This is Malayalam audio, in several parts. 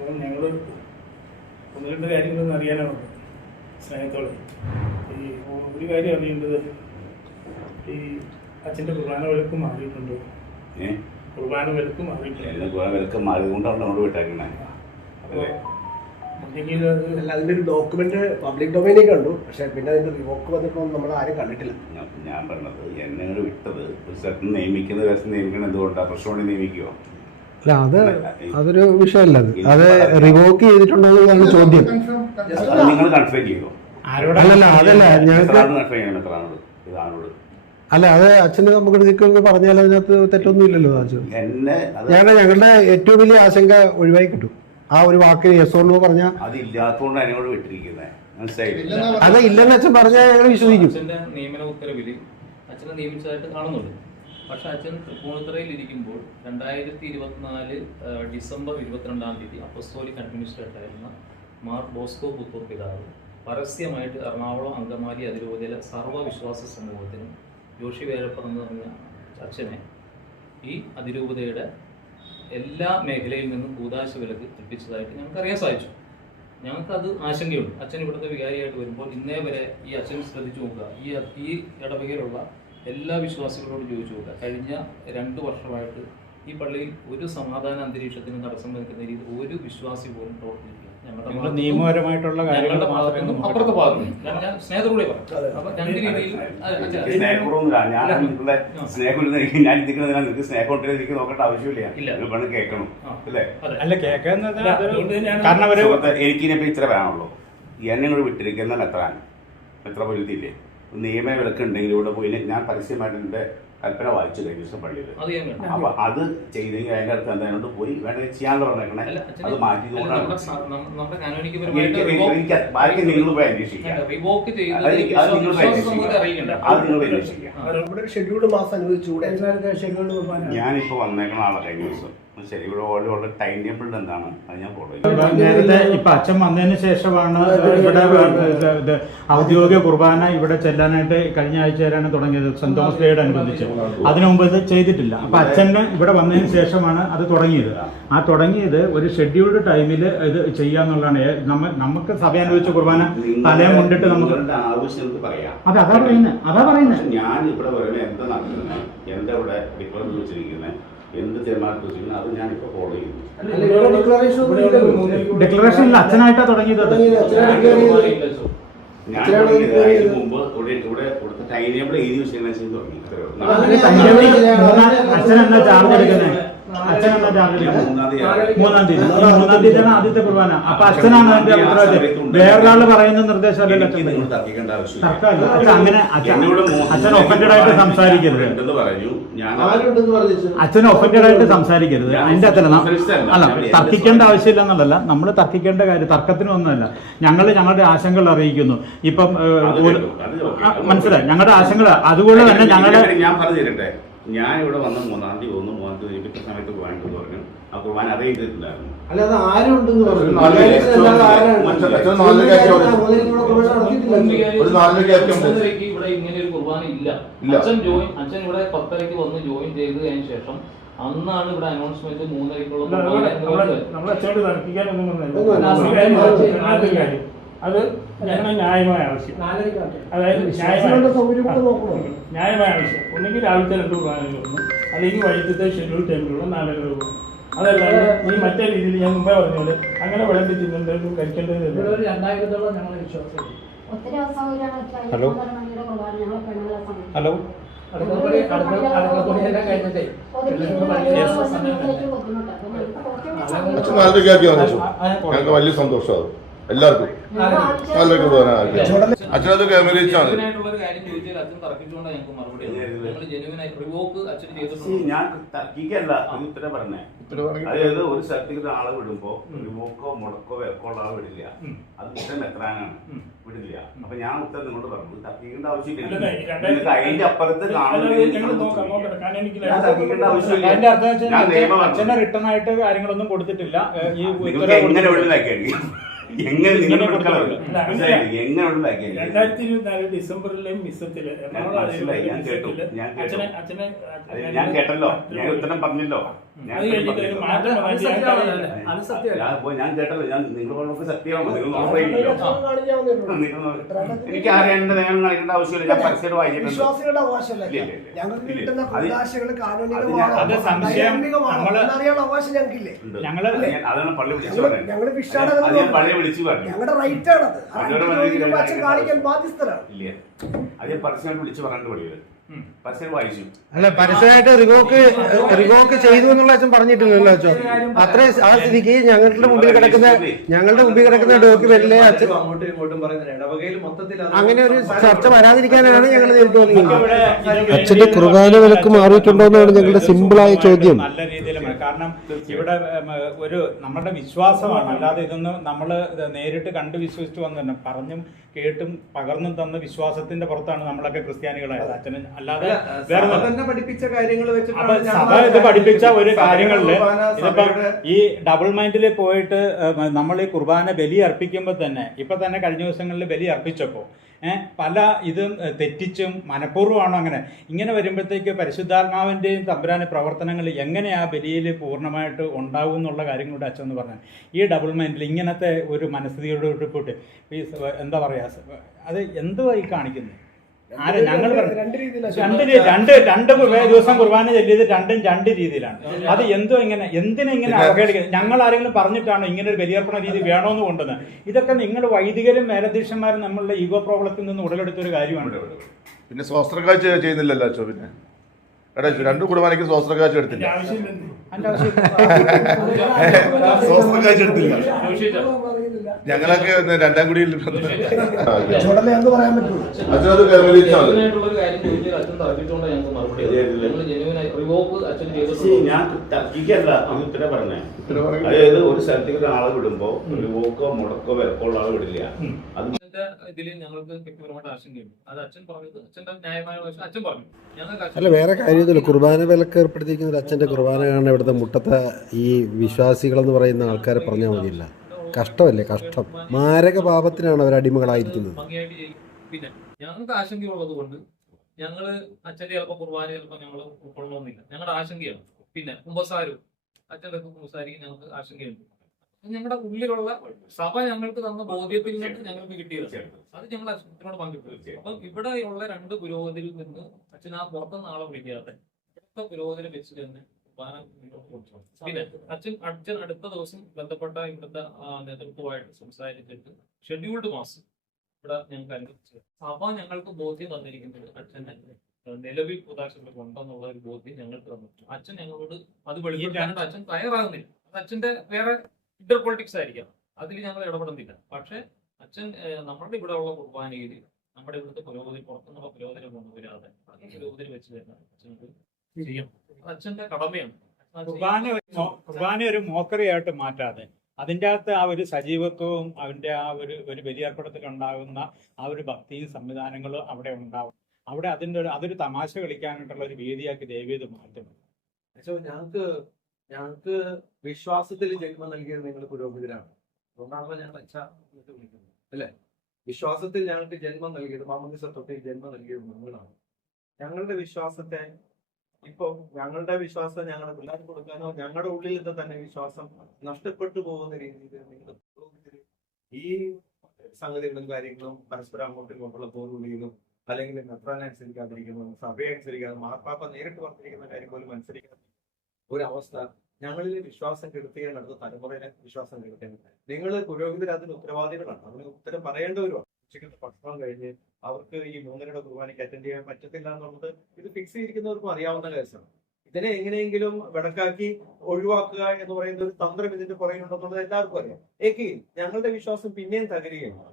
അപ്പം ഞങ്ങൾ ഒന്ന് രണ്ട് കാര്യങ്ങളൊന്നും അറിയാനാണ് സ്നേഹത്തോടെ. ഈ ഒരു കാര്യം അറിയേണ്ടത് ഈ അച്ഛന്റെ കുർബാന വിലക്ക് മാറിയിട്ടുണ്ടോ? കുർബാന വിലക്ക് മാറിയിട്ടുണ്ട്? കുർബാന വിലക്ക് മാറിയതുകൊണ്ടാണ് നമ്മൾ വിട്ടേക്കണേ? അല്ല അതിന്റെ ഒരു ഡോക്യുമെന്റ് പബ്ലിക് ഡൊമൈനിൽ കണ്ടു പക്ഷെ പിന്നെ അതിന്റെ റിവോക്ക് വന്നപ്പോൾ നമ്മൾ ആരും കണ്ടിട്ടില്ല. ഞാൻ പറഞ്ഞത് എന്നെ വിട്ടത്. ഒരു സ്ഥലത്ത് നിയമിക്കുന്ന ദിവസം നിയമിക്കണം എന്തുകൊണ്ടാണ് പ്രശ്നമുണ്ടെങ്കിൽ നിയമിക്കുമോ അല്ല അത് അതൊരു വിഷയമല്ല അത്. അത് റിവോക്ക് ചെയ്തിട്ടുണ്ടോ എന്നുള്ളതാണ് ചോദ്യം. നിങ്ങൾ കൺഫേം ചെയ്തോ അല്ലല്ല അതല്ല ഞങ്ങൾക്ക് അല്ല അത് അച്ഛന് നമുക്ക് നിൽക്കുമെന്ന് പറഞ്ഞാൽ അതിനകത്ത് തെറ്റൊന്നും ഇല്ലല്ലോ അച്ഛൻ ഞങ്ങളുടെ ഞങ്ങളുടെ ഏറ്റവും വലിയ ആശങ്ക ഒഴിവായി കിട്ടും. ആ ഒരു വാക്കിന് യെസ് ഓർണോ പറഞ്ഞാൽ അതില്ലാത്തതുകൊണ്ട് എന്നോട് വിട്ടിരിക്കുന്നത് മനസ്സിലായില്ല? അത് ഇല്ലെന്ന് അച്ഛൻ പറഞ്ഞാൽ ഞങ്ങൾ വിശ്വസിക്കും. നിയമന ഉത്തരവിൽ അച്ഛനെ നിയമിച്ചതായിട്ട് കാണുന്നുണ്ട്. പക്ഷെ അച്ഛൻ തൃപ്പൂണിത്തുറയിൽ ഇരിക്കുമ്പോൾ രണ്ടായിരത്തി ഇരുപത്തിനാല് ഡിസംബർ ഇരുപത്തിരണ്ടാം തീയതി അപ്പസ്തോലിക് അഡ്മിനിസ്ട്രേറ്ററായിരുന്ന മാർ ബോസ്കോ പുത്തൂർ പിതാവ് പരസ്യമായിട്ട് എറണാകുളം അങ്കമാലി അതിരൂപതയിലെ സർവവിശ്വാസ സമൂഹത്തിനും ജോഷി വേലപ്പൻ എന്ന് പറഞ്ഞ അച്ഛനെ ഈ അതിരൂപതയുടെ എല്ലാ മേഖലയിൽ നിന്നും കൂതാശ വിലക്ക് ഏൽപ്പിച്ചതായിട്ട് ഞങ്ങൾക്ക് അറിയാൻ സാധിച്ചു. ഞങ്ങൾക്കത് ആശങ്കയുണ്ട്. അച്ഛൻ ഇവിടുത്തെ വികാരിയായിട്ട് വരുമ്പോൾ ഇന്നേ വരെ ഈ അച്ഛൻ ശ്രദ്ധിച്ചു നോക്കുക. ഈ ഈ ഇടവകയിലുള്ള എല്ലാ വിശ്വാസികളോടും ചോദിച്ചു നോക്കുക. കഴിഞ്ഞ രണ്ട് വർഷമായിട്ട് ഈ പള്ളിയിൽ ഒരു സമാധാന അന്തരീക്ഷത്തിന് തടസ്സം നിൽക്കുന്ന രീതി ഒരു വിശ്വാസി പോലും പ്രവർത്തിക്കില്ല ഞങ്ങളുടെ നിയമപരമായിട്ടുള്ള കാര്യങ്ങൾ ഞങ്ങളുടെ ഭാഗത്തുനിന്നും അപ്പുറത്തെ ഭാഗത്തുനിന്നും. ഞാൻ ഞാൻ സ്നേഹത്തോടെ പറയാം. അപ്പൊ രണ്ട് രീതിയിൽ എനിക്ക് ഇത്ര വേണമല്ലോ. എന്നെ കൂടെ വിട്ടിരിക്കുന്ന എത്ര എത്ര പൊരുത്തില്ലേ ഉണ്ടെങ്കിൽ ഇവിടെ പോയി ഞാൻ പരസ്യമായിട്ട് എന്റെ കൽപ്പന വായിച്ചു കഴിഞ്ഞ ദിവസം പള്ളിയിൽ അപ്പൊ അത് ചെയ്തെങ്കിൽ അതിന്റെ അടുത്ത് എന്തായാലും പോയി വേണ്ട ചെയ്യാൻ പറഞ്ഞേക്കണേ അല്ല അത് മാറ്റി ബാക്കി നിങ്ങൾ പോയി അന്വേഷിക്കാം. അത് നിങ്ങൾ അന്വേഷിക്കാം. ഷെഡ്യൂൾഡ് മാസം അനുവദിച്ചുകൂടെ ഞാനിപ്പോ വന്നേക്കണ ആളെ കഴിഞ്ഞ ദിവസം. ശരി ഇവിടെ ഓൾറെഡി ഉള്ള ടൈം ടേബിൾ എന്താണ്? അത് ഞാൻ ഫോളോ ചെയ്യും. നേരത്തെ ഇപ്പൊ അച്ഛൻ വന്നതിന് ശേഷമാണ് ഇവിടെ ഇത് ഔദ്യോഗിക കുർബാന ഇവിടെ ചെല്ലാനായിട്ട് കഴിഞ്ഞ ആഴ്ചയിലാണ് തുടങ്ങിയത് സെന്റ് തോമസ് ഡേയോട് അനുബന്ധിച്ച്. അതിനു മുമ്പ് ഇത് ചെയ്തിട്ടില്ല. അപ്പൊ അച്ഛന് ഇവിടെ വന്നതിന് ശേഷമാണ് അത് തുടങ്ങിയത്. ആ തുടങ്ങിയത് ഒരു ഷെഡ്യൂൾഡ് ടൈമിൽ ഇത് ചെയ്യാന്നുള്ളതാണ്. നമ്മ നമുക്ക് സഭ അനുവദിച്ച കുർബാന തലേ കൊണ്ടിട്ട് നമുക്ക് അതെ ആവശ്യം പറയാം. അത് അതാ പറയുന്നത് അതാ പറയുന്നത് ഞാൻ ഇവിടെ എന്താ നടക്കുന്നത് എന്താ ഇവിടെ വെച്ചിരിക്കുന്നത് എന്ത് തീരുമാനം വെച്ചിരിക്കുന്നത് അത് ഞാൻ ഇപ്പൊ ഫോളോ ചെയ്യുന്നു ഡിക്ലറേഷൻ അച്ഛനായിട്ടാ തുടങ്ങിയത് ഞാൻ തുടങ്ങിയത് അതിന് മുമ്പ് ഇവിടെ ഇവിടെ ഇവിടുത്തെ ടൈം ടേബിൾ എഴുതി വെച്ചിരുന്ന തുടങ്ങി. ഉള്ളൂ. എന്നാ ചാർജ് എടുക്കുന്നത് മൂന്നാം തീയതി. മൂന്നാം തീയതിയാണ് ആദ്യത്തെ കുർബാന. അപ്പൊ അച്ഛനാണ് അതിന്റെ ഉത്തരവാദിത്വം വേറൊരാൾ പറയുന്ന അച്ഛൻ. തർക്കിക്കേണ്ട ആവശ്യമില്ല. അങ്ങനെ അച്ഛൻ ഒഫൻഡഡ് ആയിട്ട് സംസാരിക്കരുത്. അച്ഛൻ? ഒഫൻഡഡ് ആയിട്ട് സംസാരിക്കരുത്. അതിന്റെ അച്ഛന അല്ല തർക്കിക്കേണ്ട ആവശ്യമില്ല എന്നുള്ളതല്ല നമ്മൾ തർക്കിക്കേണ്ട കാര്യം തർക്കത്തിനൊന്നുമല്ല ഞങ്ങൾ ഞങ്ങളുടെ ആശങ്കകൾ അറിയിക്കുന്നു. ഇപ്പം മനസ്സിലായി. ഞങ്ങളുടെ ആശങ്കകൾ അതുകൊണ്ട് തന്നെ ഞങ്ങളുടെ ഞാൻ പറഞ്ഞു തരട്ടെ ഞാൻ ഇവിടെ വന്ന മൂന്നാം തീയതി ഒന്ന് മൂന്നാം തീയതി എനിക്ക് സമയത്ത് പോകാൻ പറഞ്ഞു. ആ കുർബാന അറിയിച്ചിട്ടുണ്ടായിരുന്നു. അല്ലാതെ പറഞ്ഞു. ഇവിടെ ഇങ്ങനെ ഒരു കുർബാന ഇല്ല. അച്ഛൻ ജോയിൻ അച്ഛൻ ഇവിടെ പത്തരയ്ക്ക് വന്ന് ജോയിൻ ചെയ്തതിനു ശേഷം അന്നാണ് ഇവിടെ അനൗൺസ്മെന്റ് മൂന്നരയ്ക്കുള്ള പറഞ്ഞത്. ഒന്നും അത് ഞങ്ങളുടെ ന്യായമായ ആവശ്യം. അതായത്. ന്യായമായ ആവശ്യം. ഒന്നെങ്കിൽ രാവിലത്തെ രണ്ട് കുർബാനകളൊന്നും അല്ലെങ്കിൽ വൈകിട്ടത്തെ ഷെഡ്യൂൾ ടൈമിലുള്ള നാലര രൂപ അതല്ലാതെ ഈ മറ്റേ രീതിയിൽ ഞാൻ മുമ്പേ പറഞ്ഞ പോലെ അങ്ങനെ വിളമ്പി തിന്നേണ്ടതും കഴിക്കേണ്ടതും ഹലോ. ഹലോ? അച്ഛൻ വന്നു ഞങ്ങൾക്ക് വലിയ സന്തോഷമാണ് എല്ലാവർക്കും നാലരയ്ക്ക് പോകാൻ അച്ഛനത് അച്ഛൻ See, ചെയ്തിട്ടുണ്ട്. ഞാൻ തർക്കിക്കല്ല. ഒരു ഉത്തരം പറഞ്ഞേ. അതായത് ഒരു സ്ഥലത്തേക്ക് ആളെ വിടുമ്പോ റിവോക്കോ മുടക്കോ വെക്കോ ഉള്ള ആളെ വിടില്ല. അത് ഉത്തരം എത്രാനാണ് വിടില്ല. അപ്പൊ ഞാൻ ഉത്തരം നിങ്ങളോട് പറഞ്ഞു. തർക്കിക്കേണ്ട ആവശ്യമില്ല. നിങ്ങൾക്ക് അതിന്റെ അപ്പുറത്ത് കാണുന്നത് ഞാൻ ആവശ്യമില്ല. നിയമം അച്ഛനെ റിട്ടേൺ ആയിട്ട് കാര്യങ്ങളൊന്നും കൊടുത്തിട്ടില്ല. ഈ എങ്ങനെ കൊടുത്തിട്ടില്ല. എങ്ങനെ നിങ്ങൾ? എങ്ങനെ രണ്ടായിരത്തി ഇരുപത്തിനാല് ഡിസംബറിലെ മിസത്തിൽ ഞാൻ കേട്ടു, ഞാൻ കേട്ടു. ഞാൻ കേട്ടല്ലോ. ഞാൻ ഉത്തരം പറഞ്ഞല്ലോ. ഞാൻ കേട്ടല്ലോ. ഞാൻ നിങ്ങൾ പറഞ്ഞൊക്കെ നിങ്ങൾ എനിക്ക് അറിയേണ്ട നിയമം കാണിക്കേണ്ട ആവശ്യമില്ല. ഞാൻ പരസ്യം വായിച്ചിട്ടുണ്ട്. പള്ളി വിളിച്ചു പറയുന്നത് ഞങ്ങൾ അത് ഞാൻ പറഞ്ഞു അത് പരസ്യമായിട്ട് വിളിച്ചു പറഞ്ഞിട്ട് പള്ളിയിൽ അല്ല പരസ്യമായിട്ട് റിവോക്ക് റിവോക്ക് ചെയ്തു എന്നുള്ള അച്ഛൻ പറഞ്ഞിട്ടില്ലല്ലോ അച്ഛൻ അത്രയും ആ സ്ഥിതിക്ക് ഞങ്ങളുടെ മുമ്പിൽ കിടക്കുന്ന ഞങ്ങളുടെ മുമ്പിൽ കിടക്കുന്ന ഡോക്യുമെന്റിലെ അച്ഛൻ അങ്ങോട്ടും ഇങ്ങോട്ടും പറയുന്ന ഇടവകയിൽ മൊത്തത്തിൽ അങ്ങനെ ഒരു ചർച്ച വരാതിരിക്കാനാണ് ഞങ്ങൾ നേരിട്ട് വന്നത് അച്ഛന്റെ കുർബാന വിലക്ക് മാറിയിട്ടുണ്ടോ എന്നാണ് ഞങ്ങളുടെ സിമ്പിളായ ചോദ്യം. നല്ല രീതിയിൽ കാരണം ഇവിടെ ഒരു നമ്മുടെ വിശ്വാസമാണ്. അല്ലാതെ ഇതൊന്നും നമ്മൾ നേരിട്ട് കണ്ട് വിശ്വസിച്ചു വന്നു പറഞ്ഞും കേട്ടും പകർന്നും തന്ന വിശ്വാസത്തിന്റെ പുറത്താണ് നമ്മളൊക്കെ ക്രിസ്ത്യാനികളായത്. അച്ഛന് അല്ലാതെ വേറെ സഭ തന്നെ പഠിപ്പിച്ച കാര്യങ്ങൾ സഭ ഇത് പഠിപ്പിച്ച ഒരു കാര്യങ്ങളിൽ ഇതിപ്പം ഈ ഡബിൾ മൈൻഡിൽ പോയിട്ട് നമ്മൾ ഈ കുർബാന ബലി അർപ്പിക്കുമ്പോൾ തന്നെ ഇപ്പൊ തന്നെ കഴിഞ്ഞ ദിവസങ്ങളിൽ ബലി അർപ്പിച്ചപ്പോൾ പല ഇതും തെറ്റിച്ചും മനഃപൂർവമാണോ അങ്ങനെ ഇങ്ങനെ വരുമ്പോഴത്തേക്ക് പരിശുദ്ധാത്മാവിന്റെയും തമ്പുരാന്റെ പ്രവർത്തനങ്ങൾ എങ്ങനെയാ ആ ബലിയിൽ പൂർണമായിട്ട് ഉണ്ടാവും എന്നുള്ള കാര്യം കൂടെ അച്ഛൻ എന്ന് പറഞ്ഞാൽ ഈ ഡബിൾ മൈൻഡിൽ ഇങ്ങനത്തെ ഒരു മനസ്ഥിതിയോട് പോയിട്ട് എന്താ പറയാ സ- അത് എന്തുവായി കാണിക്കുന്നത് ആരാ? ഞങ്ങൾ രണ്ട് രീതിയിലാണ് രണ്ട് രീതി രണ്ട് രണ്ട് ദിവസം കുർബാന ചൊല്ലിയത് രണ്ടും രണ്ട് രീതിയിലാണ്. അത് എന്തോ ഇങ്ങനെ എന്തിനാ ഇങ്ങനെ അവഹേളിക്കുന്നത് ഞങ്ങൾ ആരെങ്കിലും പറഞ്ഞിട്ടാണോ ഇങ്ങനെ ഒരു ബലിയർപ്പണ രീതി വേണമെന്ന് കൊണ്ടുവന്നത് ഇതൊക്കെ നിങ്ങൾ വൈദികരും മേലധ്യക്ഷന്മാരും നമ്മളുടെ ഈഗോ പ്രോബ്ലത്തിൽ നിന്ന് ഉടലെടുത്ത ഒരു കാര്യമാണ്. പിന്നെ സ്വാസ്ത്രക്കാഴ്ച ചെയ്യുന്നില്ലല്ലോ പിന്നെ എടാ രണ്ട് എടുത്തില്ല. ഇതിന്റെ ആവശ്യമില്ല അതിന്റെ ആവശ്യം സ്വാസ്ത്രക്കാഴ്ച എടുത്തില്ല. ഞങ്ങളൊക്കെ രണ്ടാം കുടിയിൽ അച്ഛനത് അതായത് ഒരു സ്ഥലത്തേക്ക് ഒരാളെ വിടുമ്പോ റിവോക്കോ വോക്കോ മുടക്കോ വിലക്കോ ഉള്ള ആളെ വിടില്ല. അത് അച്ഛന്റെ ഇതിൽ ഞങ്ങൾക്ക് വ്യക്തിപരമായിട്ട് ആശങ്കയുണ്ട് അത് അച്ഛൻ പറഞ്ഞത് അച്ഛന്റെ ന്യായമായ വശം അച്ഛൻ പറഞ്ഞു. ഞങ്ങൾക്ക് അല്ല വേറെ കാര്യമൊന്നുമില്ല കുർബാന വിലക്ക് ഏർപ്പെടുത്തിയിരിക്കുന്ന ഒരു അച്ഛന്റെ കുർബാന കാണാൻ ഇവിടുത്തെ മുട്ടത്തെ ഈ വിശ്വാസികളെന്ന് പറയുന്ന ആൾക്കാരെ പറഞ്ഞാൽ മതിയില്ല. കഷ്ടമല്ലേ കഷ്ടം. മാരക പാപത്തിനാണ് അവർ അടിമകളായിരിക്കുന്നത്. പിന്നെ ഞങ്ങൾക്ക് ആശങ്കയുള്ളത് കൊണ്ട് ഞങ്ങൾ അച്ഛന്റെ ചിലപ്പോൾ കുർബാന ചിലപ്പോൾ ഞങ്ങൾ ഉൾക്കൊള്ളണമെന്നില്ല. ഞങ്ങളുടെ ആശങ്കയാണ്. പിന്നെ കുമ്പസാരവും. അച്ഛന്റെ കുമ്പസാരിക്കും ഞങ്ങൾക്ക് ആശങ്കയുണ്ട്. ഞങ്ങളുടെ ഉള്ളിലുള്ള സഭ ഞങ്ങൾക്ക് തന്ന ബോധ്യത്തിൽ നിന്ന് ഞങ്ങൾക്ക് കിട്ടിയത്. അത് ഞങ്ങൾ അച്ഛനോട് പങ്കിട്ടു അപ്പം ഇവിടെയുള്ള രണ്ട് പുരോഗതിയിൽ നിന്ന് അച്ഛൻ ആ പുറത്തുനിന്ന് ആളെ വിളിക്കാതെ ഇവിടുത്തെ പുരോഗതി വെച്ച് തന്നെ പിന്നെ അച്ഛൻ അച്ഛൻ അടുത്ത ദിവസം ബന്ധപ്പെട്ട ഇവിടുത്തെ നേതൃത്വമായിട്ട് സംസാരിച്ചിട്ട് ഷെഡ്യൂൾഡ് മാസം ഇവിടെ ഞങ്ങൾക്ക് അനുഭവിച്ചു സഭ ഞങ്ങൾക്ക് ബോധ്യം തന്നിരിക്കുന്നത് അച്ഛൻ നിലവിൽ ഉദാശകൾ ഉണ്ടെന്നുള്ള ഒരു ബോധ്യം ഞങ്ങൾക്ക് തന്നു അച്ഛൻ ഞങ്ങളോട് അത് വെളിയിൽ അച്ഛൻ തയ്യാറാകുന്നില്ല. അത് അച്ഛന്റെ വേറെ ഇന്റർ പൊളിറ്റിക്സ് ആയിരിക്കാം അതിൽ ഞങ്ങൾ ഇടപെടുന്നില്ല. പക്ഷെ അച്ഛൻ നമ്മുടെ ഇവിടെ ഉള്ള കുർബാനയിൽ നമ്മുടെ ഇവിടുത്തെ പുരോഗതി പുറത്തുനിന്നുള്ള പുരോഗതി കൊണ്ടുവരാതെ പുരോഗതി വെച്ച് തന്നെ അത് അച്ഛന്റെ കടമയാണ്. കുർബാന ഒരു കുർബാന ഒരു മോക്കറിയായിട്ട് മാറ്റാതെ അതിന്റെ അകത്ത് ആ ഒരു സജീവത്വവും അതിന്റെ ആ ഒരു ഒരു ബലിയർപ്പണത്തിൽ ഉണ്ടാകുന്ന ആ ഒരു ഭക്തിയും സംവിധാനങ്ങളും അവിടെ ഉണ്ടാവും. അവിടെ അതിന്റെ ഒരു അതൊരു തമാശ കളിക്കാനായിട്ടുള്ള ഒരു വേദിയാക്കി ദേവീത് മാറ്റുന്നു. പക്ഷേ ഞങ്ങൾക്ക് ഞങ്ങൾക്ക് വിശ്വാസത്തിൽ ജന്മം നൽകിയത് നിങ്ങൾ പുരോഹിതരാണ്. അതുകൊണ്ടാണല്ലോ ഞങ്ങൾ അച്ഛ എന്നിട്ട് വിളിക്കുന്നത് അല്ലേ? വിശ്വാസത്തിൽ ഞങ്ങൾക്ക് ജന്മം നൽകിയത് തൊട്ട് ജന്മം നൽകിയത് നിങ്ങളാണ് ഞങ്ങളുടെ വിശ്വാസത്തെ ഇപ്പൊ ഞങ്ങളുടെ വിശ്വാസം ഞങ്ങളുടെ പിള്ളേർക്ക് കൊടുക്കാനോ ഞങ്ങളുടെ ഉള്ളിൽ ഉള്ളിലത്തെ തന്നെ വിശ്വാസം നഷ്ടപ്പെട്ടു പോകുന്ന രീതിയിൽ നിങ്ങൾ ഈ സംഗതികളും കാര്യങ്ങളും പരസ്പരം അങ്ങോട്ടും ഇങ്ങോട്ടുള്ള പോർവിളിയിലും അല്ലെങ്കിൽ നെത്രാനെ അനുസരിക്കാതിരിക്കുന്നു സഭയെ അനുസരിക്കാതെ മാർപ്പാപ്പ നേരിട്ട് പറഞ്ഞിരിക്കുന്ന കാര്യം പോലും അനുസരിക്കാതെ ഒരവസ്ഥ ഞങ്ങളിൽ വിശ്വാസം കെടുത്തുകയാണ് അടുത്ത തലമുറയിലെ വിശ്വാസം കെടുത്തുകയാണ് നിങ്ങൾ പുരോഹിതർ അതിന് ഉത്തരവാദികളാണ്. അതിന് ഉത്തരം പറയേണ്ടവരുമാണ്. ഉച്ചയ്ക്ക് ഭക്ഷണം കഴിഞ്ഞ് അവർക്ക് ഈ മൂന്നരയുടെ കുർബാനയ്ക്ക് അറ്റൻഡ് ചെയ്യാൻ പറ്റത്തില്ല എന്നുള്ളത് ഇത് ഫിക്സ് ചെയ്തിരിക്കുന്നവർക്കും അറിയാവുന്ന കാര്യമാണ്. ഇതിനെ എങ്ങനെയെങ്കിലും വിടക്കാക്കി ഒഴിവാക്കുക എന്ന് പറയുന്ന ഒരു തന്ത്രം ഇതിന്റെ പുറകിലുണ്ടെന്നുള്ളത് എല്ലാവർക്കും അറിയാം. എങ്കിൽ ഞങ്ങളുടെ വിശ്വാസം പിന്നെയും തകരുകയാണ്.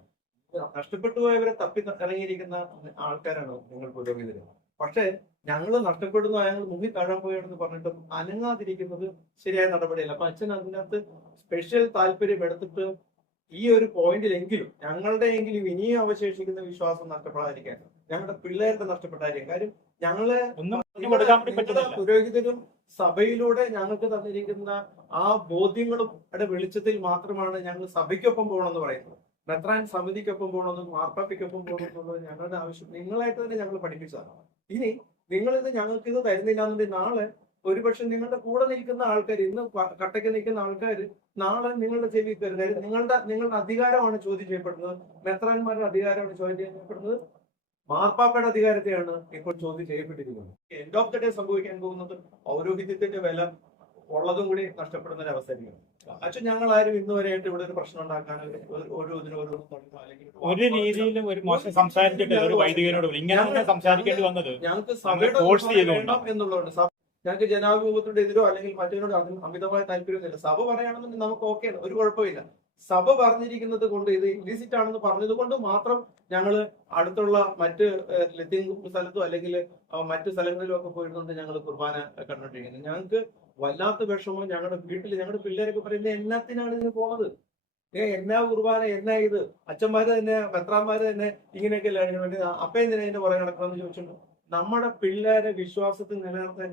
നഷ്ടപ്പെട്ടു പോയവരെ തപ്പി ഇറങ്ങിയിരിക്കുന്ന ആൾക്കാരാണ് നിങ്ങൾ പുരോഗതി പക്ഷേ ഞങ്ങൾ നഷ്ടപ്പെടുന്നു ഞങ്ങൾ മുങ്ങി താഴാൻ പോയെന്ന് പറഞ്ഞിട്ടും അനങ്ങാതിരിക്കുന്നത് ശരിയായ നടപടിയല്ല. അപ്പൊ അച്ഛൻ അതിനകത്ത് സ്പെഷ്യൽ താല്പര്യം എടുത്തിട്ട് ഈ ഒരു പോയിന്റിലെങ്കിലും ഞങ്ങളുടെ എങ്കിലും ഇനിയും അവശേഷിക്കുന്ന വിശ്വാസം നഷ്ടപ്പെടാതിരിക്കാൻ ഞങ്ങളുടെ പിള്ളേരുടെ നഷ്ടപ്പെട്ടായിരിക്കും കാര്യം ഞങ്ങളെ പുരോഹിതരും സഭയിലൂടെ ഞങ്ങൾക്ക് തന്നിരിക്കുന്ന ആ ബോധ്യങ്ങളും വെളിച്ചത്തിൽ മാത്രമാണ് ഞങ്ങൾ സഭയ്ക്കൊപ്പം പോകണമെന്ന് പറയുന്നത്. മെത്രാൻ സമിതിക്കൊപ്പം പോകണമെന്നും മാർപ്പാപ്പയ്ക്കൊപ്പം പോകണമെന്നുള്ളത് ഞങ്ങളുടെ ആവശ്യം. നിങ്ങളായിട്ട് തന്നെ ഞങ്ങൾ പഠിപ്പിച്ചതാണ്. ഇനി നിങ്ങളിത് ഞങ്ങൾക്ക് ഇത് തരുന്നില്ല എന്നുണ്ടെങ്കിൽ നാളെ ഒരുപക്ഷെ നിങ്ങളുടെ കൂടെ നിൽക്കുന്ന ആൾക്കാർ ഇന്ന് കട്ടയ്ക്ക് നിൽക്കുന്ന ആൾക്കാർ നാളെ നിങ്ങളുടെ ചെവി കയറും. നിങ്ങളുടെ നിങ്ങളുടെ അധികാരമാണ് ചോദ്യം ചെയ്യപ്പെടുന്നത്. മെത്രാന്മാരുടെ അധികാരമാണ് ചോദ്യം ചെയ്യപ്പെടുന്നത്. മാർപ്പാപ്പയുടെ അധികാരത്തെയാണ് ഇപ്പോൾ ചോദ്യം ചെയ്യപ്പെട്ടിരിക്കുന്നത്. എൻഡ് ഓഫ് ദ ഡേ സംഭവിക്കാൻ പോകുന്നത് പൗരോഹിത്യത്തിന്റെ വില ഉള്ളതും കൂടി നഷ്ടപ്പെടുന്ന ഒരു അവസ്ഥയായിരിക്കും അച്ഛൻ ഞങ്ങൾ ആരും ഇന്ന് വരെയായിട്ട് ഇവിടെ ഒരു പ്രശ്നം ഉണ്ടാക്കാൻ ഒരു- ഇതിനും അല്ലെങ്കിൽ ഒരു രീതിയിലും ഒരു മോശം സംസാരിച്ചിട്ട് ഒരു വൈദികനോട്. ഇങ്ങനെ സംസാരിക്കേണ്ടി വന്നത് ഞങ്ങൾക്ക് സഭയുടെ എന്നുള്ളതുകൊണ്ട്. ഞങ്ങൾക്ക് ജനാഭിമുഖത്തിന്റെ എതിരോ അല്ലെങ്കിൽ മറ്റൊരു അമിതമായ താല്പര്യമൊന്നുമില്ല. സഭ പറയുകയാണെന്നുണ്ടെങ്കിൽ നമുക്ക് ഓക്കെയാണ് ഒരു കുഴപ്പമില്ല. സഭ പറഞ്ഞിരിക്കുന്നത് കൊണ്ട് ഇത് ഇലിസിറ്റ് ആണെന്ന് പറഞ്ഞത് കൊണ്ട് മാത്രം ഞങ്ങൾ അടുത്തുള്ള മറ്റ് ലത്തീൻ സ്ഥലത്തോ അല്ലെങ്കിൽ മറ്റു സ്ഥലങ്ങളിലും ഒക്കെ പോയിരുന്നുകൊണ്ട് ഞങ്ങൾ കുർബാന കണ്ടുകൊണ്ടിരിക്കുന്നത്. ഞങ്ങൾക്ക് വല്ലാത്ത വിഷമം ഞങ്ങളുടെ വീട്ടിൽ ഞങ്ങളുടെ പിള്ളേരൊക്കെ പറയുന്നത് എന്നാത്തിനാണ് ഇതിന് പോണത്? ഏ എന്നാ കുർബാന? എന്നാ ഇത്? അച്ഛന്മാര് തന്നെ മെത്രാന്മാര് തന്നെ ഇങ്ങനെയൊക്കെ അല്ലേ വേണ്ടി? അപ്പ എന്തിനാ ഇതിന്റെ പുറകെ നടക്കണമെന്ന് ചോദിച്ചിട്ടുണ്ട്. നമ്മുടെ പിള്ളേരെ വിശ്വാസത്തിൽ നിലനിർത്താൻ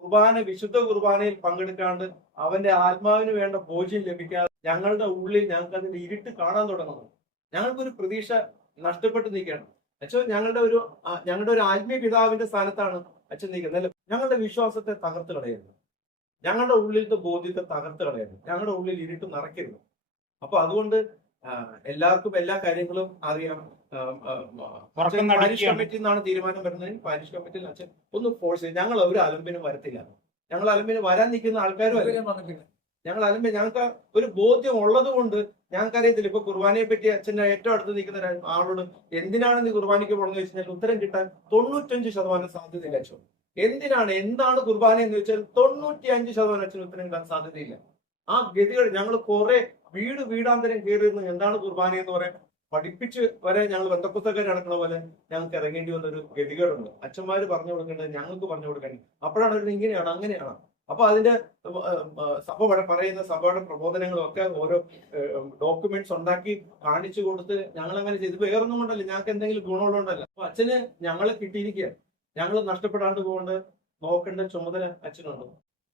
കുർബാന വിശുദ്ധ കുർബാനയിൽ പങ്കെടുക്കാണ്ട് അവന്റെ ആത്മാവിന് വേണ്ട ഭോജ്യം ലഭിക്കാതെ ഞങ്ങളുടെ ഉള്ളിൽ ഞങ്ങൾക്ക് അതിന്റെ ഇരുട്ട് കാണാൻ തുടങ്ങുന്നു. ഞങ്ങൾക്കൊരു പ്രതീക്ഷ നഷ്ടപ്പെട്ടു നിൽക്കുകയാണ്. അച്ഛൻ ഞങ്ങളുടെ ഒരു ഞങ്ങളുടെ ഒരു ആത്മീയ പിതാവിന്റെ സ്ഥാനത്താണ് അച്ഛൻ നിൽക്കുന്നത്. അല്ല, ഞങ്ങളുടെ വിശ്വാസത്തെ തകർത്ത് കളയരുത്. ഞങ്ങളുടെ ഉള്ളിലത്തെ ബോധ്യത്തെ തകർത്ത് കളയരുത്. ഞങ്ങളുടെ ഉള്ളിൽ ഇരുട്ട് നിറയ്ക്കരുത്. അപ്പൊ അതുകൊണ്ട് എല്ലാവർക്കും എല്ലാ കാര്യങ്ങളും അറിയാം. പാരിഷ് കമ്മിറ്റിയിൽ നിന്നാണ് തീരുമാനം വരുന്നത്. പാരിഷ് കമ്മിറ്റിയിൽ അച്ഛൻ ഒന്ന് ഫോഴ്സ് ചെയ്യും ഞങ്ങൾ ഒരു അലമ്പിനും വരത്തില്ല. ഞങ്ങൾ അലമ്പിന് വരാൻ നിൽക്കുന്ന ആൾക്കാരും അല്ല. ഞങ്ങൾ അലമ്പി ഞങ്ങൾക്ക് ഒരു ബോധ്യം ഉള്ളത് കൊണ്ട് ഞങ്ങൾക്കറിയത്തില്ല. ഇപ്പൊ കുർബാനയെ പറ്റി അച്ഛന്റെ ഏറ്റവും അടുത്ത് നിൽക്കുന്ന ആളോട് എന്തിനാണ് നീ കുർബാനയ്ക്ക് പോകണമെന്ന് കഴിഞ്ഞാൽ ഉത്തരം കിട്ടാൻ തൊണ്ണൂറ്റഞ്ച് ശതമാനം സാധ്യതയില്ല അച്ഛൻ. എന്തിനാണ് എന്താണ് കുർബാന എന്ന് വെച്ചാൽ തൊണ്ണൂറ്റി അഞ്ച് ശതമാനം അച്ഛന് ഉത്തരം കിട്ടാൻ സാധ്യതയില്ല. ആ ഗതികൾ ഞങ്ങൾ കുറെ വീട് വീടാന്തരം കയറിയിരുന്ന് എന്താണ് കുർബാന എന്ന് പറയാൻ പഠിപ്പിച്ച് വരെ ഞങ്ങൾ ബന്ധപ്പുസ്തകം നടക്കുന്ന പോലെ ഞങ്ങൾക്ക് ഇറങ്ങേണ്ടി വന്ന ഒരു ഗതികേടുണ്ട്. അച്ഛന്മാര് പറഞ്ഞു കൊടുക്കേണ്ടത് ഞങ്ങൾക്ക് പറഞ്ഞു കൊടുക്കേണ്ടത് അപ്പോഴാണ് അവർ ഇങ്ങനെയാണ് അങ്ങനെയാണ്. അപ്പൊ അതിന്റെ സഭ പറയുന്ന സഭയുടെ പ്രബോധനങ്ങളൊക്കെ ഓരോ ഡോക്യുമെന്റ്സ് ഉണ്ടാക്കി കാണിച്ചു കൊടുത്ത് ഞങ്ങൾ അങ്ങനെ ചെയ്ത് വേറൊന്നും കൊണ്ടല്ല ഞങ്ങൾക്ക് എന്തെങ്കിലും ഗുണമുള്ളതുകൊണ്ടല്ല അപ്പൊ അച്ഛന് ഞങ്ങളെ കിട്ടിയിരിക്കുക ഞങ്ങൾ നഷ്ടപ്പെടാണ്ട് പോകൊണ്ട് നോക്കേണ്ട ചുമതല അച്ഛനുണ്ട്.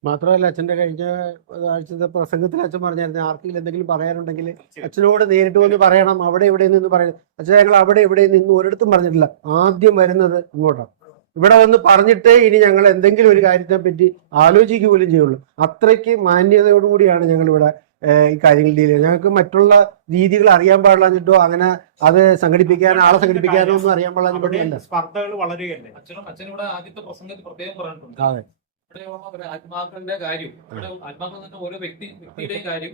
മാത്രമല്ല അച്ഛന്റെ കഴിഞ്ഞ ആഴ്ചത്തെ പ്രസംഗത്തിൽ അച്ഛൻ പറഞ്ഞായിരുന്നു ആർക്കെങ്കിലും എന്തെങ്കിലും പറയാനുണ്ടെങ്കിൽ അച്ഛനോട് നേരിട്ട് വന്ന് പറയണം. അവിടെ ഇവിടെ നിന്ന് പറയണം. അച്ഛൻ ഞങ്ങൾ അവിടെ ഇവിടെ നിന്ന് ഒരിടത്തും പറഞ്ഞിട്ടില്ല. ആദ്യം വരുന്നത് ഇങ്ങോട്ടാണ്. ഇവിടെ വന്ന് പറഞ്ഞിട്ടേ ഇനി ഞങ്ങൾ എന്തെങ്കിലും ഒരു കാര്യത്തെ പറ്റി ആലോചിക്കുക പോലും ചെയ്യുള്ളൂ. അത്രയ്ക്ക് മാന്യതയോടുകൂടിയാണ് ഞങ്ങൾ ഇവിടെ ഈ കാര്യങ്ങൾ ഡീൽ ചെയ്യുന്നത്. ഞങ്ങൾക്ക് മറ്റുള്ള രീതികൾ അറിയാൻ പാടില്ലാഞ്ഞിട്ടോ അങ്ങനെ അത് സംഘടിപ്പിക്കാനോ ആളെ സംഘടിപ്പിക്കാനോ ഒന്നും അറിയാൻ പാടില്ല സ്പർദ്ധകൾ വളരുകയല്ലേ? അച്ഛനും ഇവിടെ ആദ്യത്തെ പ്രസംഗത്തിൽ പ്രത്യേകം പറഞ്ഞിട്ടുണ്ട്. ആത്മാക്കളുടെ കാര്യം ആത്മാക്കൾ തന്നെ ഓരോ വ്യക്തി വ്യക്തിയുടെയും കാര്യം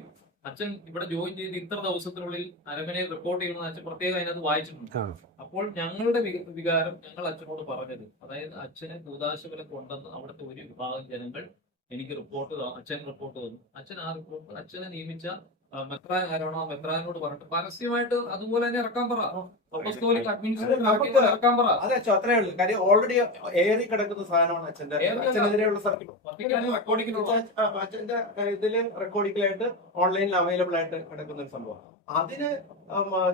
അച്ഛൻ ഇവിടെ ജോയിൻ ചെയ്ത് ഇത്ര ദിവസത്തിനുള്ളിൽ അരമനയിൽ റിപ്പോർട്ട് ചെയ്യണമെന്ന് അച്ഛൻ പ്രത്യേകം അതിനകത്ത് വായിച്ചിട്ടുണ്ട്. അപ്പോൾ ഞങ്ങളുടെ വികാരം ഞങ്ങൾ അച്ഛനോട് പറഞ്ഞത്. അതായത് അച്ഛനെ ദൂതാശകളെ കൊണ്ടെന്ന് അവിടുത്തെ ഒരു വിഭാഗം ജനങ്ങൾ എനിക്ക് റിപ്പോർട്ട് അച്ഛൻ റിപ്പോർട്ട് തന്നു. അച്ഛൻ ആ റിപ്പോർട്ട് അച്ഛനെ നിയമിച്ച മെത്രാൻ ആരാണോ മെത്രാനോട് പറഞ്ഞിട്ട് പരസ്യമായിട്ട് അതുപോലെ തന്നെ ഇറക്കാൻ പറ. അപ്പോസ്തോലിക് അഡ്മിനിസ്ട്രേറ്റീവ് ഇറക്കാൻ പറ. അതെ അച്ഛൻ അത്രേ ഉള്ളൂ. കാര്യം ഓൾറെഡി ഏറി കിടക്കുന്ന സാധനമാണ് അച്ഛന്റെ അച്ഛനെതിരെയുള്ള അച്ഛന്റെ ഇതിൽ റെക്കോർഡിക്കലായിട്ട് ഓൺലൈനിൽ അവൈലബിൾ ആയിട്ട് കിടക്കുന്ന ഒരു സംഭവം അതിന്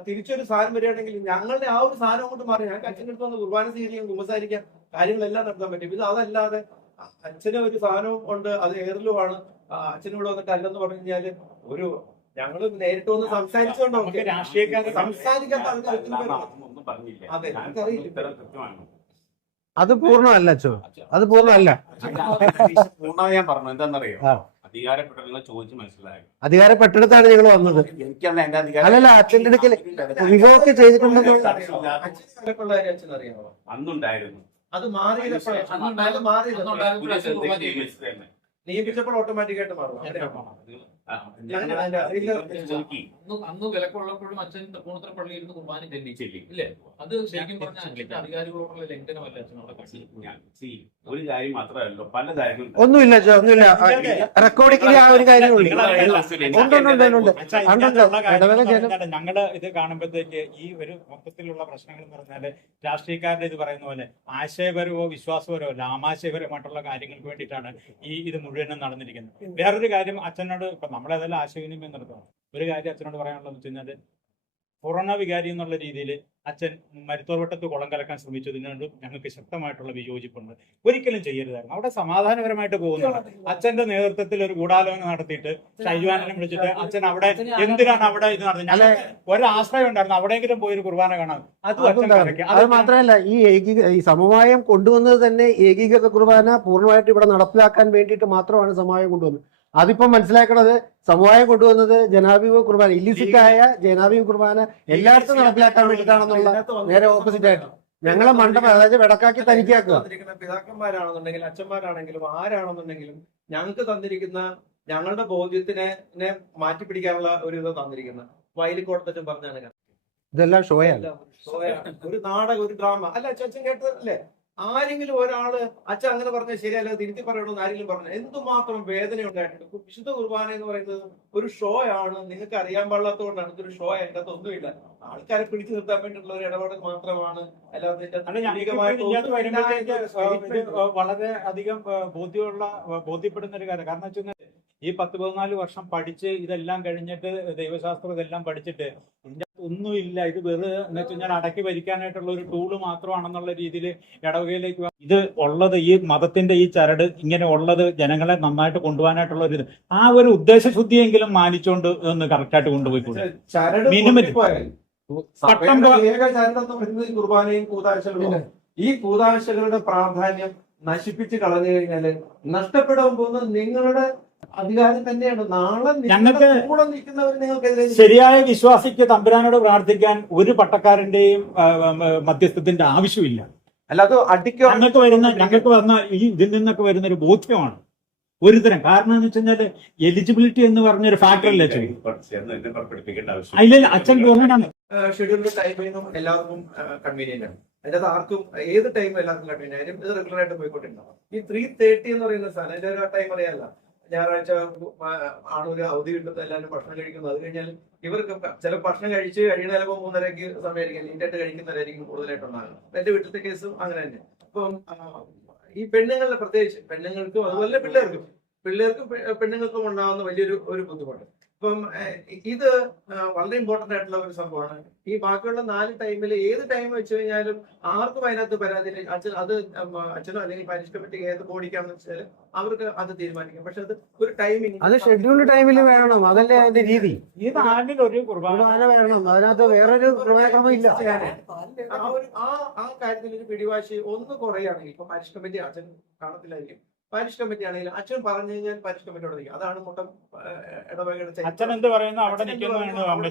തിരിച്ചൊരു സാധനം വരികയാണെങ്കിൽ ഞങ്ങളുടെ ആ ഒരു സാധനം കൊണ്ട് മാറി. ഞങ്ങൾക്ക് അച്ഛന്റെ അടുത്ത് വന്ന് കുർബാന സ്വീകരിക്കാൻ കുമ്പസാരിക്കാൻ കാര്യങ്ങളെല്ലാം നടത്താൻ പറ്റും. ഇത് അതല്ലാതെ അച്ഛന് ഒരു സാധനവും ഉണ്ട് അത് ഏറിലുമാണ്. അച്ഛനോട് ഇവിടെ വന്നിട്ട് അല്ലെന്ന് പറഞ്ഞു കഴിഞ്ഞാൽ ഒരു ഞങ്ങൾ നേരിട്ട് വന്ന് സംസാരിച്ചോണ്ടോ രാഷ്ട്രീയക്കാരെ സംസാരിക്കാത്ത അതെ, പൂർണമല്ല അച്ഛോ. അത് പൂർണമല്ല. പൂർണത ഞാൻ പറഞ്ഞു എന്താണെന്നറിയോ? അധികാരപ്പെട്ടിടത്താണ് ഞങ്ങൾ വന്നത്. അല്ലല്ല, അച്ഛന്റെ അടുക്കൽ വിവോക്ക് ചെയ്തിട്ടുണ്ടെന്ന് അന്നുണ്ടായിരുന്നു. അത് മാറിയില്ല തന്നെ. നിയമിച്ചപ്പോൾ ഓട്ടോമാറ്റിക് ആയിട്ട് മാറും. അന്ന് വിലക്കുള്ളപ്പോഴും അച്ഛൻ തൃപ്പൂണിത്തുറ പള്ളി ഇരുന്ന് കുർബാന ചെല്ലി ചെല്ലി. ഇല്ലേ. അത് ശരിക്കും പറഞ്ഞാൽ അധികാരികളോടുള്ള ലംഘനമല്ല see, ഒരു കാര്യം മാത്രമല്ലോ പല കാര്യങ്ങളും ഒന്നുമില്ല അച്ഛോ ഒന്നുമില്ല. റെക്കോർഡിങ്ങിൽ ആ ഒരു കാര്യമുള്ളൂ ഉണ്ട്, ഉണ്ട്, ഉണ്ട്, ഉണ്ട്. അച്ഛാ, ഉണ്ട്, ഇതിനകത്തുള്ള ഉണ്ട്. കാര്യം ഇടവക എന്ന് ജനം- പറഞ്ഞാൽ ഞങ്ങൾ ഇത് കാണുമ്പോഴത്തേക്ക് ഈ ഒരു മൊത്തത്തിലുള്ള പ്രശ്നങ്ങൾ എന്ന് പറഞ്ഞാൽ രാഷ്ട്രീയക്കാരുടെ ഇത് പറയുന്ന പോലെ ആശയപരമോ വിശ്വാസപരമോ അല്ല ആമാശയപരമായിട്ടുള്ള കാര്യങ്ങൾക്ക് വേണ്ടിയിട്ടാണ് ഈ ഇത് മുഴുവനും നടന്നിരിക്കുന്നത്. വേറൊരു കാര്യം അച്ഛനോട് ഇപ്പൊ നമ്മളേതെല്ലാം ആശയവിനിമയം നടത്തണം? ഒരു കാര്യം അച്ഛനോട് പറയാനുള്ളത് വെച്ച് കഴിഞ്ഞാൽ കൊറോണ വികാരി എന്നുള്ള രീതിയിൽ അച്ഛൻ മരുത്തോർവട്ടത്ത് കുളം കലക്കാൻ ശ്രമിച്ചതിനോട് ഞങ്ങൾക്ക് ശക്തമായിട്ടുള്ള വിയോജിപ്പുണ്ട്. ഒരിക്കലും ചെയ്യരുതായിരുന്നു. അവിടെ സമാധാനപരമായിട്ട് പോകുന്നതാണ്. അച്ഛന്റെ നേതൃത്വത്തിൽ ഒരു ഗൂഢാലോചന നടത്തിയിട്ട് ഷൈജുവാനെ വിളിച്ചിട്ട് അച്ഛൻ അവിടെ എന്തിനാണ് അവിടെ ഇത് നടന്നത്? ഞങ്ങൾ ഒരാശ്രയം ഉണ്ടായിരുന്നു. അവിടെയെങ്കിലും പോയി ഒരു കുർബാന കാണാം അത് മാത്രമല്ല ഈ ഏകീക ഈ സമവായം കൊണ്ടുവന്നത് തന്നെ ഏകീകൃത കുർബാന പൂർണമായിട്ട് ഇവിടെ നടപ്പിലാക്കാൻ വേണ്ടിയിട്ട് മാത്രമാണ് സമവായം കൊണ്ടുവന്നത്. അതിപ്പം മനസ്സിലാക്കണത് സമവായം കൊണ്ടുവന്നത് ജനാഭിമുഖ കുർബാന ഇല്ലിസിറ്റായ ആയ ജനാഭിമുഖ കുർബാന എല്ലായിടത്തും നടപ്പിലാക്കാൻ വേണ്ടിയിട്ടാണെന്നുള്ള നേരെ ഓപ്പോസിറ്റ് ആയിട്ട്. ഞങ്ങളെ മണ്ഡപം അതായത് വെടക്കാക്കി തനിക്കാക്കുക. പിതാക്കന്മാരാണെന്നുണ്ടെങ്കിൽ അച്ഛന്മാരാണെങ്കിലും ആരാണെന്നുണ്ടെങ്കിലും ഞങ്ങൾക്ക് തന്നിരിക്കുന്ന ഞങ്ങളുടെ ബോധ്യത്തിനെ മാറ്റി മാറ്റിപ്പിടിക്കാനുള്ള ഒരു ഇത് തന്നിരിക്കുന്ന വയലിക്കോട്ടത്തച്ഛൻ പറഞ്ഞാണ്. ഇതെല്ലാം ഷോയാണ്. ഒരു നാടകം ഒരു ഡ്രാമ. അല്ല അച്ഛൻ കേട്ടതല്ലേ? ആരെങ്കിലും ഒരാൾ അച്ഛൻ അങ്ങനെ പറഞ്ഞ ശരിയല്ല തിരുത്തി പറയണമെന്ന് ആരെങ്കിലും പറഞ്ഞു എന്തുമാത്രം വേദന ഉണ്ടായിട്ടുണ്ട് വിശുദ്ധ കുർബാന എന്ന് പറയുന്നത് ഒരു ഷോ ആണ്. നിങ്ങൾക്ക് അറിയാൻ പാടില്ലാത്തതുകൊണ്ടാണ് ഇതൊരു ഷോ അകത്ത് ഒന്നുമില്ല. ആൾക്കാരെ പിടിച്ചു നിർത്താൻ വേണ്ടിയിട്ടുള്ള ഒരു ഇടപാട് മാത്രമാണ്. അല്ലാതെ. വളരെ അധികം ബോധ്യമുള്ള ബോധ്യപ്പെടുന്ന ഒരു കാര്യം. കാരണം വെച്ചാൽ ഈ പത്ത് പതിനാല് വർഷം പഠിച്ച് ഇതെല്ലാം കഴിഞ്ഞിട്ട് ദൈവശാസ്ത്രം ഇതെല്ലാം പഠിച്ചിട്ട് ഒന്നുമില്ല. ഇത് വെറുതെ എന്ന് വെച്ച് കഴിഞ്ഞാൽ അടക്കി ഭരിക്കാനായിട്ടുള്ള ഒരു ടൂൾ മാത്രമാണെന്നുള്ള രീതിയിൽ ഇടവകയിലേക്ക് ഇത് ഉള്ളത് ഈ മതത്തിന്റെ ഈ ചരട് ഇങ്ങനെ ഉള്ളത് ജനങ്ങളെ നന്നായിട്ട് കൊണ്ടുപോകാനായിട്ടുള്ള ഒരു ഇത്. ആ ഒരു ഉദ്ദേശശുദ്ധിയെങ്കിലും മാനിച്ചുകൊണ്ട് ഒന്ന് കറക്റ്റായിട്ട് Minimum. പൊട്ടിപ്പോയാൽ പട്ടം കുർബാനയും കൂതാശകളും ഈ കൂതാശകളുടെ പ്രാധാന്യം നശിപ്പിച്ച് കളഞ്ഞു കഴിഞ്ഞാൽ നഷ്ടപ്പെടാൻ പോകുന്നത് നിങ്ങളുടെ അധികാരം തന്നെയാണ് നാളെ ഞങ്ങൾക്ക് കൂടെ നിൽക്കുന്നവർ ശരിയായ വിശ്വാസിക്ക് തമ്പുരാനോട് പ്രാർത്ഥിക്കാൻ ഒരു പട്ടക്കാരന്റെയും മധ്യസ്ഥത്തിന്റെ ആവശ്യമില്ല. അല്ലാതെ അടിക്കോ ഞങ്ങൾക്ക് വരുന്ന ഞങ്ങൾക്ക് വന്ന ഈ ഇതിൽ നിന്നൊക്കെ വരുന്ന ഒരു ബോധ്യമാണ്. ഒരുതരം. കാരണം എന്ന് വെച്ച് കഴിഞ്ഞാൽ എലിജിബിലിറ്റി എന്ന് പറഞ്ഞൊരു ഒരു പഠിപ്പിക്കേണ്ട ആവശ്യം അതിൽ അച്ഛൻ ഗവൺമെന്റ് ഷെഡ്യൂൾഡ് ടൈമിങ്ങും എല്ലാവർക്കും കൺവീനിയന്റ് ആണ്. അതിനകത്ത് ആർക്കും ഏത് ടൈമും എല്ലാവർക്കും കൺവീനിയന്റ് ആയാലും ഇത് റെഗുലർ ആയിട്ട് പോയിക്കൊണ്ടിരുന്നതാണ് ഈ ത്രീ തേർട്ടി എന്ന് പറയുന്ന സാധനം എന്റെ ഒരു ടൈം അറിയാല്ല ഞായറാഴ്ച ആണ് ഒരു അവധി കിട്ടുന്നത് എല്ലാവരും ഭക്ഷണം കഴിക്കുന്നത് അത് കഴിഞ്ഞാൽ ഇവർക്ക് ചില ഭക്ഷണം കഴിച്ച് കഴിയുന്ന ചിലപ്പോൾ മൂന്നരക്ക് സമയമായിരിക്കും നീറ്റായിട്ട് കഴിക്കുന്നവരായിരിക്കും കൂടുതലായിട്ടുണ്ടാകുന്നത്. എന്റെ വീട്ടിലത്തെ കേസും അങ്ങനെ തന്നെ. അപ്പം ഈ പെണ്ണുങ്ങളുടെ പ്രത്യേകിച്ച് പെണ്ണുങ്ങൾക്കും അതുപോലെ പിള്ളേർക്കും പിള്ളേർക്കും പെണ്ണുങ്ങൾക്കും ഉണ്ടാകുന്ന വലിയൊരു ഒരു ബുദ്ധിമുട്ട്. അപ്പം ഇത് വളരെ ഇമ്പോർട്ടന്റ് ആയിട്ടുള്ള ഒരു സംഭവമാണ്. ഈ ബാക്കിയുള്ള നാല് ടൈമിൽ ഏത് ടൈം വെച്ച് കഴിഞ്ഞാലും ആർക്കും അതിനകത്ത് പരാതി. അച്ഛൻ അത് അച്ഛനോ അല്ലെങ്കിൽ പാരിഷ് കമ്മിറ്റി ഏത് ബോഡിക്കാന്ന് വെച്ചാൽ അവർക്ക് അത് തീരുമാനിക്കാം. പക്ഷെ അത് ഒരു ടൈമിങ് അത് ഷെഡ്യൂൾ ടൈമിൽ വേണം. അതല്ലേ അതിന്റെ രീതി. ഈ നാലിൽ ഒരു കുർബാന. വേണം. അതിനകത്ത് വേറൊരു ഇല്ല. ആ ഒരു ആ ആ കാര്യത്തിൽ ഒരു പിടിവാശി ഒന്ന് കുറയുകയാണെങ്കിൽ ഇപ്പൊ പാരിഷ് കമ്മിറ്റി അച്ഛൻ കാണത്തില്ലായിരിക്കും. പാരിഷ് കമ്മിറ്റി ആണെങ്കിൽ അച്ഛൻ പറഞ്ഞു കഴിഞ്ഞാൽ പാരിഷ് കമ്മിറ്റിയോട് നിൽക്കും. അതാണ് മുട്ടം ഇടവകയുടെ. അച്ഛൻ എന്ത് പറയുന്നു? അവിടെ നിൽക്കുന്നു അവിടെ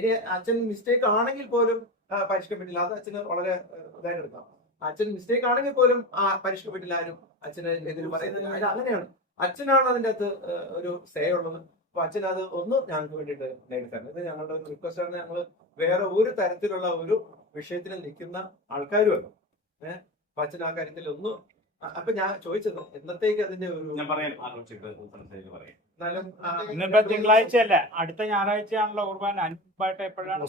ഇനി അച്ഛൻ മിസ്റ്റേക്ക് ആണെങ്കിൽ പോലും പരിഷ് കമ്മിറ്റിയിൽ അത് അച്ഛന് വളരെ ഇതായിട്ട് എടുക്കാം അച്ഛൻ മിസ്റ്റേക്ക് ആണെങ്കിൽ പോലും ആ പരിഷ് കമ്മിറ്റിയിൽ ആരും അച്ഛന് എതിര് പറയുന്നില്ല. അത് അങ്ങനെയാണ്. അച്ഛനാണ് അതിന്റെ അകത്ത് ഒരു സേ ഉള്ളത് അപ്പൊ അച്ഛൻ അത് ഒന്ന് ഞങ്ങൾക്ക് വേണ്ടിയിട്ട് നേടിത്തരണം ഇത് ഞങ്ങളുടെ ഒരു റിക്വസ്റ്റ് ആണ്. ഞങ്ങൾ വേറെ ഒരു തരത്തിലുള്ള ഒരു വിഷയത്തിൽ നിൽക്കുന്ന ആൾക്കാരുമല്ല. ഏഹ് അപ്പൊ അച്ഛൻ ആ കാര്യത്തിൽ ഒന്ന് അപ്പൊ ഞാൻ ചോദിച്ചത് എന്നത്തേക്ക് അതിന്റെ ഒരു ഞാൻ പറയാം ആലോചിച്ചിട്ട് സംസാരിച്ച് പറയാം. എന്നാലും ആ, തിങ്കളാഴ്ച അല്ല അടുത്ത ഞായറാഴ്ചയാണല്ലോ കുർബാന. അൻപായിട്ട് എപ്പോഴാണ്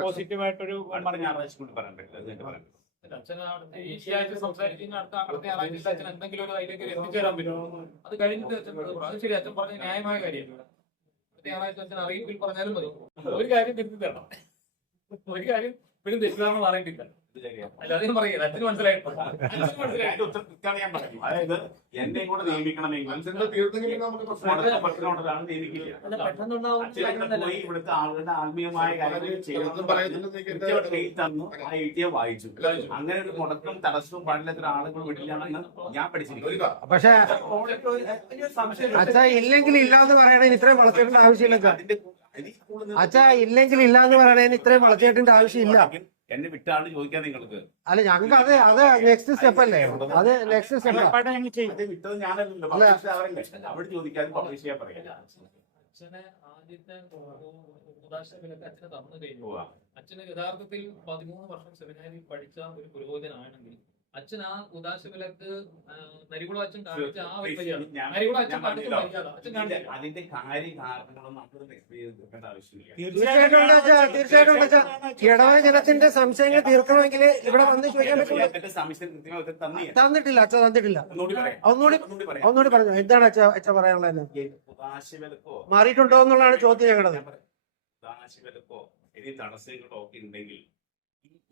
പോസിറ്റീവായിട്ടൊരു അടുത്ത ഞായറാഴ്ച കൂടി പറയാൻ പറ്റില്ല. അച്ഛൻ ഈ ആഴ്ച സംസാരിക്കുന്ന അടുത്ത അടുത്ത ഞായറാഴ്ച അച്ഛൻ എന്തെങ്കിലും ഒരു അതിലേക്ക് എത്തിച്ചേരാൻ പറ്റുമോ? അത് കഴിഞ്ഞിട്ട് അച്ഛൻ അത് ശരി അച്ഛൻ പറഞ്ഞ ന്യായമായ കാര്യമല്ല അടുത്ത ഞായറാഴ്ച അച്ഛൻ അറിയിപ്പിൽ പറഞ്ഞാലും മതി. ഒരു കാര്യം തിരുത്തി തരണം ഒരു കാര്യം പിന്നെ തെറ്റിദ്ധാരണ പറഞ്ഞിട്ടില്ല അതായത് കൂടെ നിയമിക്കണമെങ്കിൽ നിയമിക്കില്ല അച്ഛനൊക്കെ പോയി ഇവിടുത്തെ ആളുകളുടെ ആത്മീയമായ കാര്യങ്ങൾ തന്നു ആ എഴുതിയെ വായിച്ചു. അങ്ങനെ ഒരു മുടക്കം തടസ്സവും പാടില്ലാത്ത ആളുകൾ വിടില്ലാന്ന് ഞാൻ പഠിച്ചിരിക്കുന്നു. പക്ഷെ അച്ഛാ ഇല്ലെങ്കിൽ ഇല്ലാന്ന് പറയണേന് ഇത്രയും വളച്ചേട്ടേണ്ട ആവശ്യമില്ല അച്ഛാ. ഇല്ലെങ്കിൽ ഇല്ലാന്ന് പറയണേന് ഇത്രയും വളച്ചേട്ടേണ്ട ആവശ്യമില്ല. എന്നെ വിട്ടാണ് ചോദിക്കാൻ നിങ്ങൾക്ക്? അല്ല ഞങ്ങൾക്ക് അത് അത് നെക്സ്റ്റ് സ്റ്റെപ്പ് അല്ലേ? അത് നെക്സ്റ്റ് സ്റ്റെപ്പ് വിട്ടത് ഞാനല്ലല്ലോ. അവിടെ ചോദിക്കാതെ പബ്ലിഷ് ചെയ്യാൻ പറയാം അച്ഛനെ ആദ്യത്തെ ഉദാശനത്തിലൊക്കെ അച്ഛനെ തന്നു കഴിഞ്ഞു. അച്ഛന് യഥാർത്ഥത്തിൽ പതിമൂന്ന് വർഷം സെമിനാരിൽ പഠിച്ച ഒരു പുരോഹിതനാണെങ്കിൽ അച്ഛൻ ആ ഉദാശവിലക്ക് നരികുളം അച്ഛൻ കാണിച്ച ആ ഒരു നരികുളം അച്ഛൻ കാണിച്ച അതിന്റെ കാര്യം എക്സ്പ്ലെയിൻ ചെയ്യേണ്ട ആവശ്യമില്ല. തീർച്ചയായിട്ടും അച്ഛാ, തീർച്ചയായിട്ടും ഉണ്ട് അച്ഛാ. ഇടവക ജനത്തിന്റെ സംശയങ്ങൾ തീർക്കണമെങ്കിൽ ഇവിടെ വന്ന് ചോദിക്കാൻ സംശയം ഉത്തരം തന്നിട്ടില്ല അച്ഛ തന്നിട്ടില്ല. ഒന്നുകൂടി പറയാം. ഒന്നുകൂടി പറഞ്ഞു. എന്താണ് അച്ഛ അച്ഛ പറയാനുള്ളത് മാറിയിട്ടുണ്ടോ എന്നുള്ളതാണ് ചോദ്യം ഞങ്ങളത് ഉദാശിവലക്കോ ഇനി തടസ്സങ്ങളൊക്കെ ഉണ്ടെങ്കിൽ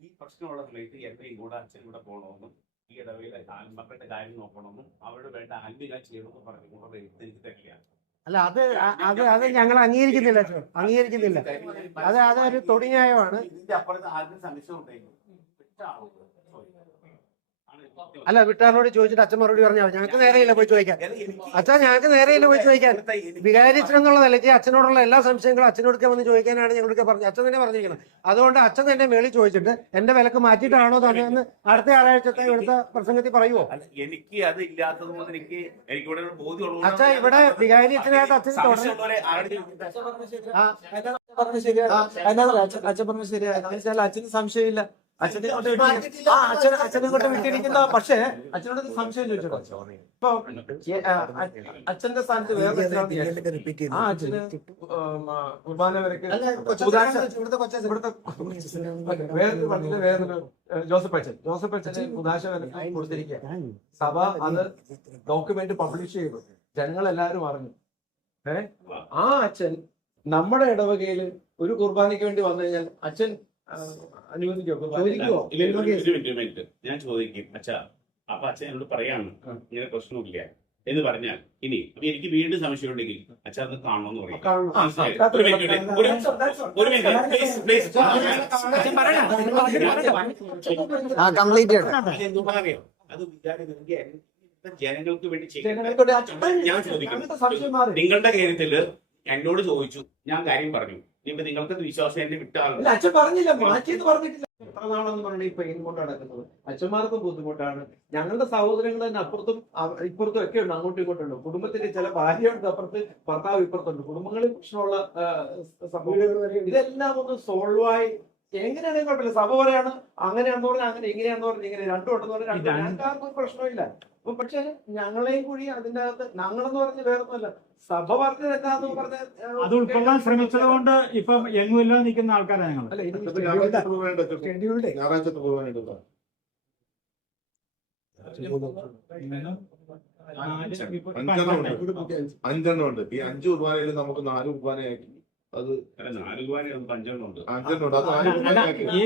ഈ പ്രശ്നമുള്ള സമയത്ത് എന്നെയും കൂടെ അച്ഛൻ കൂടെ പോകണമെന്നും ഈ ഇടവയിൽ ആത്മക്കളുടെ കാര്യം നോക്കണമെന്നും അവരുടെ വേണ്ട ആത്മീയ ചെയ്യണമെന്നും പറഞ്ഞു. കൂടെ എനിക്ക് തരില്ല അല്ല അത് അത് അത് ഞങ്ങൾ അംഗീകരിക്കുന്നില്ല അംഗീകരിക്കുന്നില്ല. അത് അതൊരു തൊടിഞ്ഞായമാണ് ഇതിന്റെ അപ്പുറത്ത് ആദ്യം സംശയം ഉണ്ടെങ്കിൽ വിട്ട ആളോട് ചോദിക്കണം. ആണ് എനിക്ക് സത്യം. അല്ല വീട്ടുകാരനോട് ചോദിച്ചിട്ട് അച്ഛൻ മറുപടി പറഞ്ഞാൽ ഞങ്ങൾക്ക് നേരെയില്ല പോയി ചോദിക്കാൻ. അച്ഛാ ഞങ്ങൾക്ക് നേരെയില്ല പോയി ചോദിക്കാൻ. എന്നുള്ള നിലയ്ക്ക് അച്ഛനോടുള്ള എല്ലാ സംശയങ്ങളും അച്ഛനോട് വന്ന് ചോദിക്കാനാണ് ഞങ്ങൾക്ക് പറഞ്ഞത്. അച്ഛൻ തന്നെ പറഞ്ഞിരിക്കുന്നത് അതുകൊണ്ട് അച്ഛൻ തന്നെ മേളിൽ ചോദിച്ചിട്ട് എന്റെ വിലക്ക് മാറ്റിയിട്ടാണോ തന്നെയെന്ന് അടുത്ത ആറാഴ്ചത്തെ ഇവിടുത്തെ പ്രസംഗത്തിൽ പറയുമോ എനിക്ക് അത് ഇല്ലാത്തത് എനിക്ക് എനിക്ക് ഇവിടെ ഒരു അച്ഛാ ഇവിടെ വികാരി അച്ഛനായിട്ട് അച്ഛൻ തുടങ്ങി. അച്ഛൻ പറഞ്ഞു ശരിയാ. അച്ഛൻ പറഞ്ഞ വെച്ചാൽ അച്ഛന് സംശയമില്ല. അച്ഛനെ വിട്ടിരിക്കുന്ന- ആ അച്ഛൻ അച്ഛനെ ഇങ്ങോട്ട് വിട്ടിരിക്കുന്ന പക്ഷേ അച്ഛനോട് ഒരു സംശയം ചോദിച്ചോ. ഇപ്പൊ അച്ഛന്റെ സ്ഥാനത്ത് വേറെ ആ അച്ഛന് കുർബാന വരക്ക് ഇവിടുത്തെ വേറൊരു പള്ളിയിലെ വേറൊരു ജോസഫ് അച്ഛൻ. ജോസഫ് അച്ഛന് ഉദാശ വരക്ക് കൊടുത്തിരിക്കുക സഭ അത് ഡോക്യുമെന്റ് പബ്ലിഷ് ചെയ്തു ജനങ്ങളെല്ലാരും അറിഞ്ഞു. ഏ? ആ അച്ഛൻ നമ്മുടെ ഇടവകയിൽ ഒരു കുർബാനയ്ക്ക് വേണ്ടി വന്നു കഴിഞ്ഞാൽ അച്ഛൻ ഞാൻ ചോദിക്കും. അച്ഛാ അപ്പൊ അച്ഛൻ എന്നോട് പറയാണ്. ഇങ്ങനെ പ്രശ്നമില്ല എന്ന് പറഞ്ഞാൽ ഇനി അപ്പൊ എനിക്ക് വീണ്ടും സംശയം ഉണ്ടെങ്കിൽ അച്ഛൻ അത് കാണണമെന്ന് പറയും? അത് വിചാരം ജനങ്ങൾക്ക് വേണ്ടി ഞാൻ ചോദിക്കുന്നു. നിങ്ങളുടെ കാര്യത്തിൽ എന്നോട് ചോദിച്ചു. ഞാൻ കാര്യം പറഞ്ഞു. ഇനിയിപ്പോ നിങ്ങൾക്ക് വിശ്വാസം എന്നെ വിട്ടാൽ ഇല്ല അച്ഛൻ പറഞ്ഞില്ല മാറ്റിയെന്ന് പറഞ്ഞിട്ടില്ല. എത്ര നാളെന്ന് പറഞ്ഞാൽ ഈ പെയിൻ കൊണ്ട് നടക്കുന്നത്? അച്ഛന്മാർക്കും ബുദ്ധിമുട്ടാണ്. ഞങ്ങളുടെ സഹോദരങ്ങൾ തന്നെ അപ്പുറത്തും ഇപ്പുറത്തും ഒക്കെ ഉണ്ട് അങ്ങോട്ടും ഇങ്ങോട്ടും ഉണ്ട് കുടുംബത്തിന്റെ ചില ഭാര്യയുണ്ട് അപ്പുറത്ത് ഭർത്താവ് ഇപ്പുറത്തുണ്ട് കുടുംബങ്ങളിൽ പ്രശ്നമുള്ള സംഭവം. ഇതെല്ലാം ഒന്ന് സോൾവ് ആയി. എങ്ങനെയാണെങ്കിൽ കുഴപ്പമില്ല. സഭ പറയാണ് അങ്ങനെയാണെന്ന് പറഞ്ഞാൽ അങ്ങനെ ഇങ്ങനെയാണെന്ന് പറഞ്ഞാൽ ഇങ്ങനെ രണ്ടും ഉണ്ടെന്ന് പറഞ്ഞാൽ രണ്ടും പ്രശ്നമില്ല. അപ്പൊ പക്ഷെ ഞങ്ങളെയും കൂടി അതിന്റെ അകത്ത് ഞങ്ങളെന്ന് പറഞ്ഞ് വേറൊന്നുമല്ല സഭ പറഞ്ഞത് എന്താന്ന് പറഞ്ഞ അത് ഉൾക്കൊള്ളാൻ ശ്രമിച്ചത് കൊണ്ട് ഇപ്പം എങ്ങുമില്ലാതെ നിൽക്കുന്ന ആൾക്കാരാണ് ഞങ്ങൾ അല്ല ഇനി. ഷെഡ്യൂൾഡ് അഞ്ചെണ്ണം ഉണ്ട്. ഈ അഞ്ച് കുർബാനയിൽ നമുക്ക് നാല് കുർബാനയാക്കി അത് ഈ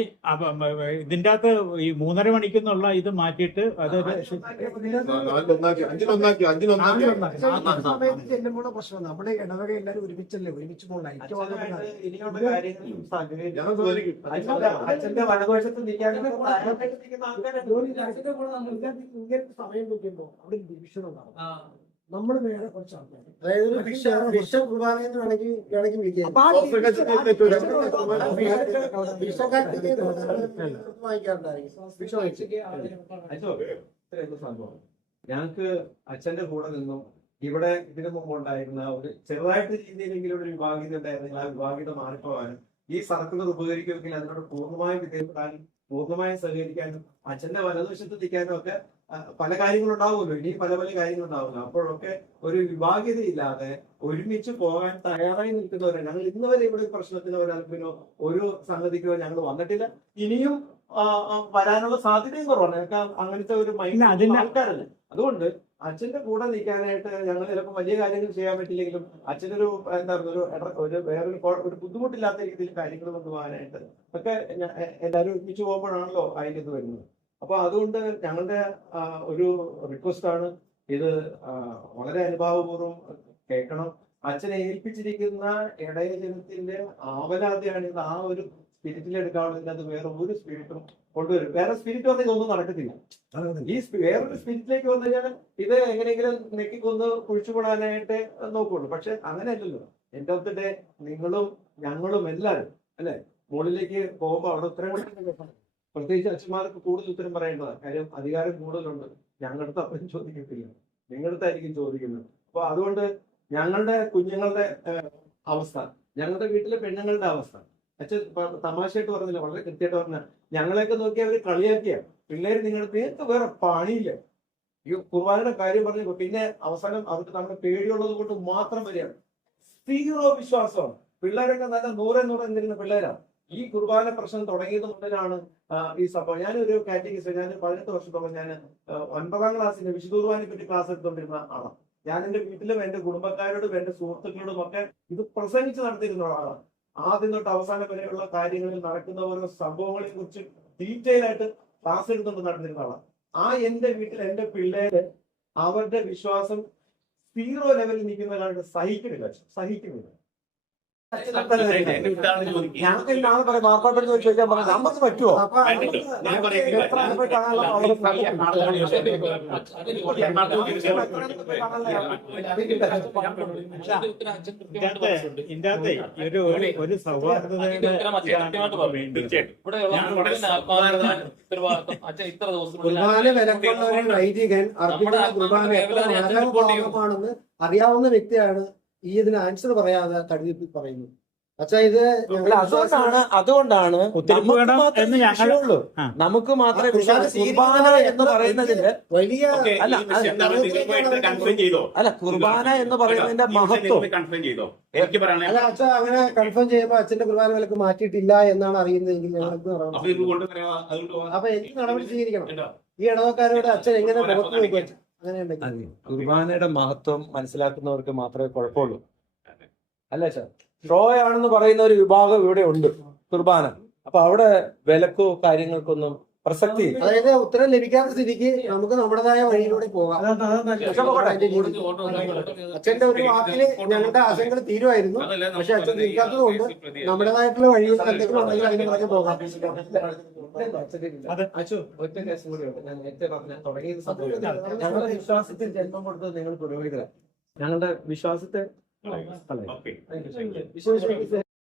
ഇതിന്റെ അകത്ത് ഈ മൂന്നര മണിക്കെന്നുള്ള ഇത് മാറ്റിയിട്ട് അത് ചെല്ലുമ്പോൾ പ്രശ്നം നമ്മുടെ ഇടവക എല്ലാവരും ഒരുമിച്ചല്ലേ? ഒരുമിച്ച്. സമയം നോക്കുമ്പോ അവിടെ ഡിവിഷൻ ഉണ്ടാവും നമ്മൾ വേറെ കുറച്ച് ആൾക്കാർ ഞങ്ങൾക്ക് അച്ഛന്റെ കൂടെ നിന്നും ഇവിടെ ഇതിന് മുമ്പ് ഉണ്ടായിരുന്ന ഒരു ചെറുതായിട്ട് രീതിയിലെങ്കിലും ഒരു വിഭാഗീയത ഉണ്ടായിരുന്നെങ്കിൽ ആ വിഭാഗീയത മാറിപ്പോവാനും ഈ സർക്കുലർ ഉപകരിക്കുമെങ്കിൽ അതിനോട് പൂർണമായും വിധേയപ്പെടാനും പൂർണമായും സഹകരിക്കാനും അച്ഛന്റെ വലതുവശത്ത് എത്തിക്കാനും ഒക്കെ പല കാര്യങ്ങളും ഉണ്ടാവുമല്ലോ ഇനി പല പല കാര്യങ്ങൾ ഉണ്ടാവുമല്ലോ അപ്പോഴൊക്കെ ഒരു വിഭാഗീയത ഇല്ലാതെ ഒരുമിച്ച് പോകാൻ തയ്യാറായി നിൽക്കുന്നവരാണ് ഞങ്ങൾ ഇന്ന് വരെ ഇവിടെ പ്രശ്നത്തിന് പ്രശ്നത്തിനോ ഒരു സംഗതിക്കോ ഞങ്ങൾ വന്നിട്ടില്ല. ഇനിയും വരാനുള്ള സാധ്യതയും കുറവാണ്. ഞങ്ങൾക്ക് അങ്ങനത്തെ ഒരു മൈൻഡ് ആൾക്കാരല്ല. അതുകൊണ്ട് അച്ഛന്റെ കൂടെ നിൽക്കാനായിട്ട് ഞങ്ങൾ ചിലപ്പോൾ വലിയ കാര്യങ്ങൾ ചെയ്യാൻ പറ്റില്ലെങ്കിലും അച്ഛനൊരു എന്താ പറയുക ഒരു ഒരു വേറൊരു ഒരു ബുദ്ധിമുട്ടില്ലാത്ത രീതിയിൽ കാര്യങ്ങൾ കൊണ്ടുപോകാനായിട്ട് ഒക്കെ എല്ലാവരും ഒരുമിച്ച് പോകുമ്പോഴാണല്ലോ അതിന്റെ ഇത് വരുന്നത്. അപ്പൊ അതുകൊണ്ട് ഞങ്ങളുടെ ഒരു റിക്വസ്റ്റ് ആണ്. ഇത് വളരെ അനുഭാവപൂർവം കേൾക്കണം. അച്ഛനെ ഏൽപ്പിച്ചിരിക്കുന്ന ഇടയജനത്തിന്റെ ആവലാതിയാണ് ഇത്. ആ ഒരു സ്പിരിറ്റിൽ എടുക്കാവുന്നതിന് അത് വേറെ ഒരു സ്പിരിറ്റും കൊണ്ടുവരും. വേറെ സ്പിരിറ്റ് വന്നാൽ ഇതൊന്നും നടക്കത്തില്ല. ഈ വേറൊരു സ്പിരിറ്റിലേക്ക് വന്നു കഴിഞ്ഞാൽ ഇത് എങ്ങനെയെങ്കിലും നെക്കിക്കൊന്ന് കുഴിച്ചുകൂടാനായിട്ട് നോക്കുള്ളൂ. പക്ഷെ അങ്ങനെയല്ലല്ലോ. എന്റെ ഓഫ് ദി ഡേ നിങ്ങളും ഞങ്ങളും എല്ലാവരും അല്ലെ? മുകളിലേക്ക് പോകുമ്പോൾ അവിടെ ഉത്തരം കൊടുക്കണം. പ്രത്യേകിച്ച് അച്ഛന്മാർക്ക് കൂടുതൽ ഉത്തരം പറയേണ്ടതാണ്. കാര്യം അധികാരം കൂടുതലുണ്ട്. ഞങ്ങളുടെ അവരും ചോദിക്കത്തില്ല. നിങ്ങളടുത്തായിരിക്കും ചോദിക്കുന്നത്. അപ്പൊ അതുകൊണ്ട് ഞങ്ങളുടെ കുഞ്ഞുങ്ങളുടെ അവസ്ഥ ഞങ്ങളുടെ വീട്ടിലെ പെണ്ണുങ്ങളുടെ അവസ്ഥ. അച്ഛൻ തമാശയായിട്ട് പറഞ്ഞില്ല. വളരെ കൃത്യമായിട്ട് പറഞ്ഞ ഞങ്ങളെയൊക്കെ നോക്കി അവർ കളിയാക്കിയ പിള്ളേര് നിങ്ങളുടെ നിങ്ങൾക്ക് വേറെ പണിയില്ല. ഈ കുർബാനയുടെ കാര്യം പറഞ്ഞു പിന്നെ അവസാനം അവർക്ക് നമ്മുടെ പേടിയുള്ളത് കൊണ്ട് മാത്രം വരികയാണ്. സീറോ വിശ്വാസമാണ്. പിള്ളേരൊക്കെ നല്ല നൂറെ നൂറെ എന്തിരുന്ന പിള്ളേരാണ്. ഈ കുർബാന പ്രശ്നം തുടങ്ങിയത് മുതലാണ് ഈ സംഭവം ഞാനൊരു കാറ്റഗറിസ് ഞാൻ പതിനെട്ട് വർഷത്തോളം ഞാൻ ഒൻപതാം ക്ലാസ്സിന്റെ വിശുദ്ധ കുർബാനെ പറ്റി ക്ലാസ് എടുത്തുകൊണ്ടിരുന്ന ആളാണ്. ഞാൻ എന്റെ വീട്ടിലും എന്റെ കുടുംബക്കാരോടും എന്റെ സുഹൃത്തുക്കളോടും ഒക്കെ ഇത് പ്രസംഗിച്ച് നടത്തിയിരുന്ന ആളാണ്. ആദ്യം തൊട്ട് അവസാനം വരെയുള്ള കാര്യങ്ങളിൽ നടക്കുന്ന ഓരോ സംഭവങ്ങളെ കുറിച്ച് ഡീറ്റെയിൽ ആയിട്ട് ക്ലാസ് എടുത്തുകൊണ്ട് നടന്നിരുന്ന ആളാണ്. ആ എന്റെ വീട്ടിൽ എന്റെ പിള്ളേര് അവരുടെ വിശ്വാസം സീറോ ലെവലിൽ നിൽക്കുന്ന കണ്ട് സഹിക്കുന്നില്ല. സഹിക്കുന്നില്ല. ഞങ്ങൾക്ക് നാളെ പറയാം ചോദിച്ചാൽ പറയാം നമുക്ക് പറ്റുമോ ഇതിന്റെ ഒരു ഒരു സൗഹാർദ്ദതയുടെ കുർബാന വിലക്കുള്ള ഒരു വൈദികൻ അർപ്പിക്കുന്ന കുർബാന എത്ര മാനവഭാവമാണെന്ന് അറിയാവുന്ന വ്യക്തിയാണ് ഈ ഇതിന് ആൻസർ പറയാതെ തടി പറയുന്നു. അച്ഛാ ഇത് അല്ല അതുകൊണ്ടാണ് അതുകൊണ്ടാണ് നമുക്ക് മാത്രമേ കുർബാന എന്ന് പറയുന്നതിന് വലിയ അല്ല, കുർബാന എന്ന് പറയുന്നതിന്റെ മഹത്വം. അല്ല അച്ഛാ അങ്ങനെ കൺഫേം ചെയ്യുമ്പോ അച്ഛന്റെ കുർബാന വിലക്ക് മാറ്റിയിട്ടില്ല എന്നാണ് അറിയുന്നതെങ്കിൽ ഞങ്ങൾക്ക് അപ്പൊ എനിക്ക് നടപടി സ്വീകരിക്കണം? ഈ ഇടവക്കാരോട് അച്ഛൻ എങ്ങനെ പുറത്തു നോക്കും അച്ഛൻ? അങ്ങനെ ഉണ്ടെങ്കിൽ അതെ. കുർബാനയുടെ മഹത്വം മനസ്സിലാക്കുന്നവർക്ക് മാത്രമേ കുഴപ്പമുള്ളൂ. അല്ല സാർ? ഷോ ആണെന്ന് പറയുന്ന ഒരു വിഭാഗം ഇവിടെ ഉണ്ട് കുർബാന. അപ്പൊ അവിടെ വിലക്കോ കാര്യങ്ങൾക്കൊന്നും പ്രസക്തി. അതായത് ഉത്തരം ലഭിക്കാത്ത സ്ഥിതിക്ക് നമുക്ക് നമ്മുടേതായ വഴിയിലൂടെ പോകാം. അച്ഛന്റെ ഒരു വാക്കിൽ ഞങ്ങളുടെ ആശങ്കകൾ തീരുമായിരുന്നു. പക്ഷെ അച്ഛൻ നമുക്ക് തീർക്കാത്തത് കൊണ്ട് നമ്മുടേതായിട്ടുള്ള വഴികൾ എന്തെങ്കിലും ഉണ്ടെങ്കിൽ അതിന് പറഞ്ഞു പോകാം. ഒറ്റ കേസ് കൂടിയുണ്ട് ഞാൻ നേരത്തെ പറഞ്ഞ തുടങ്ങിയത് സംഭവിച്ചത് ഞങ്ങളുടെ വിശ്വാസത്തിൽ ജന്മം കൊടുത്തത് നിങ്ങൾ പുരോഹിതരാണ് ഞങ്ങളുടെ വിശ്വാസത്തെ ഓക്കെ. വിശ്വാസത്തെ